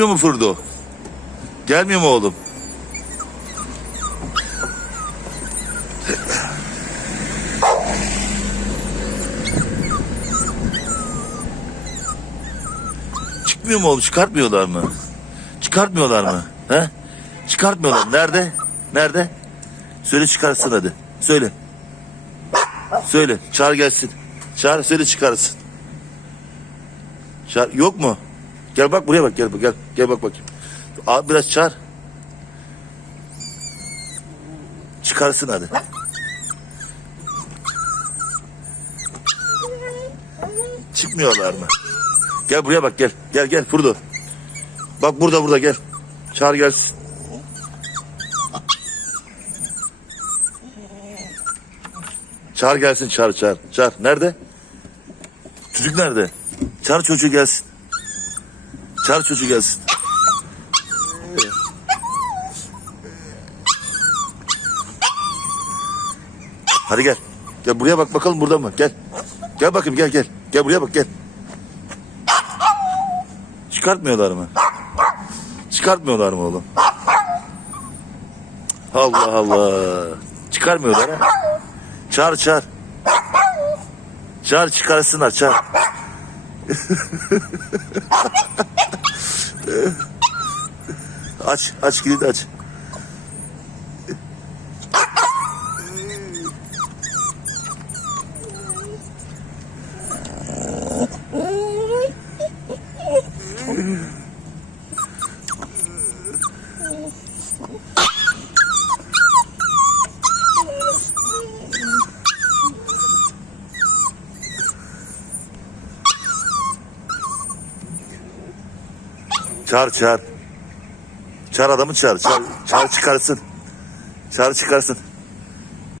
Çıkmıyor mu Fırdo? Gelmiyor mu oğlum? Çıkmıyor mu oğlum? Çıkartmıyorlar mı? Çıkartmıyorlar mı? He? Çıkartmıyorlar. Nerede? Nerede? Söyle çıkarsın hadi. Söyle. Söyle. Çağır gelsin. Çağır söyle çıkarsın. Çağır. Yok mu? Gel bak buraya bak gel gel gel bak bakayım. Abi biraz çağır. Çıkarsın hadi. Çıkmıyorlar mı? Gel buraya bak gel. Gel gel Furdo. Bak burada burada gel. Çağır gelsin. Çağır gelsin çağır çağır. Çağır. Nerede? Çocuk nerede? Çağır çocuğu gelsin. Çağır çocuğu gelsin. Hadi gel. Gel buraya bak bakalım burada mı? Gel. Gel bakayım gel gel. Gel buraya bak gel. Çıkartmıyorlar mı? Çıkartmıyorlar mı oğlum? Allah Allah. Çıkarmıyorlar ha. Çağır çağır. Çağır çıkarsınlar çağır. aç aç kilidi aç. Çağır çağır. Çağır adamı çağır. Çağır, çağır çıkarsın. Çağır çıkarsın.